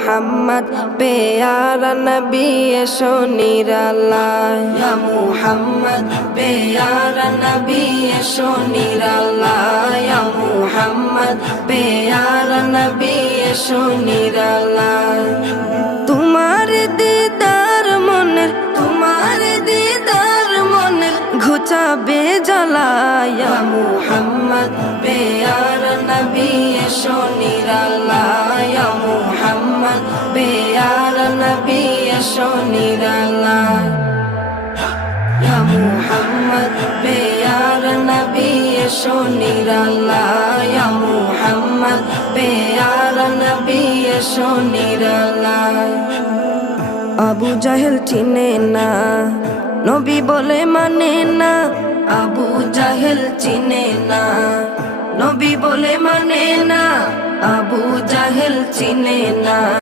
মুহাম্মদ পেয়ারা নবী এসো নিরালায় ইয়া মুহাম্মদ পেয়ারা নবী এসো নিরালায় ইয়া মুহাম্মদ পেয়ারা নবী এসো নিরালায় তোমার দিদার মনের ঘুচাবে জ্বালায় ইয়া মুহাম্মদ পেয়ারা নবী এসো নিরালায় ইয়া মুহাম্মদ পেয়ারা নবী এসো নিরালায় ইয়া মুহাম্মদ পেয়ারা নবী এসো নিরালায় ইয়া মুহাম্মদ পেয়ারা নবী এসো নিরালায় আবু জাহেল চিনে না নবী বলে মানে না আবু জাহেল চিনে না নবী বলে মানে না আবু জাহেল চিনে না